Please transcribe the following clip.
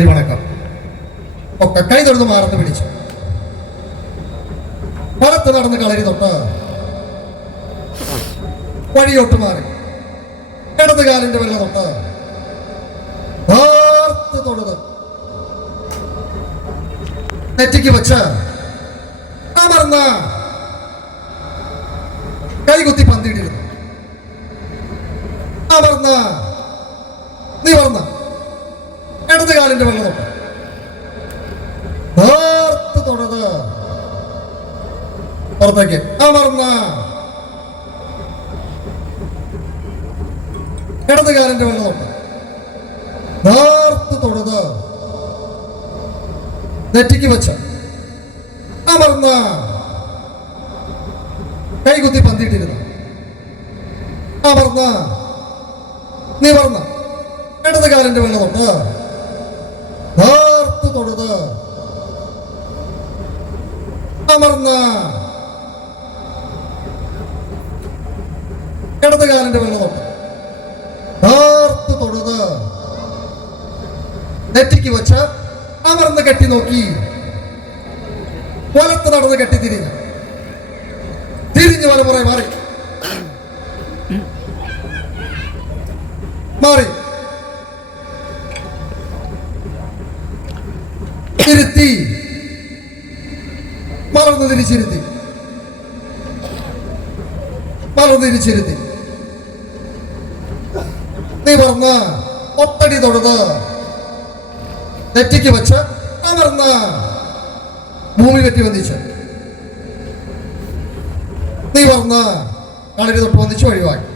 കരിവണക്കം ഒക്കെ കൈ തൊഴുത് മാറത്ത് പിടിച്ചു. വലത്ത് നടന്ന് കളരി തൊട്ട് വഴിയോട്ട് മാറി ഇടത് കാലിന്റെ വെള്ള തൊട്ട് വാർത്ത് തൊഴുത് നെറ്റിക്ക് വെച്ച് അമർന്ന കൈകുത്തി പന്തിയിട്ടിരുന്നു. അമർന്ന നിവർന്ന ഇടത് കാലിന്റെ വെള്ള തൊട്ട് വാർത്ത് തൊഴുത് പുറത്തേക്ക് അമർന്ന ഇടത് കാലിന്റെ വെള്ള തൊട്ട് വാർത്ത് തൊഴുത് നെറ്റിക്ക് വെച്ച് അമർന്ന കൈകുത്തി പന്തിയിട്ടിരുന്നു. അമർന്ന നിവർന്ന ഇടത് കാലിന്റെ വെള്ള തൊട്ട് വാർത്ത് തൊഴുത് അമർന്ന ഇടത് കാലിന്റെ വെള്ള തൊട്ട് വാർത്ത് തൊഴുത് നെറ്റിക്ക് വെച്ച് അമർന്ന് കെട്ടി നോക്കി വലത്ത് നടന്ന് കെട്ടി തിരിഞ്ഞ് വലമുറ മാറി ഇരുത്തി മറന്ന് തിരിച്ചിരുത്തി നിവർന്ന ഒത്തടി തൊഴുത് നെറ്റിക്ക് വെച്ച് അമർന്ന ഭൂമി വെട്ടി വന്നിച്ച് നിവർന്ന കളരി തൊട്ട് വന്നിച്ച് വഴിവാക്കി.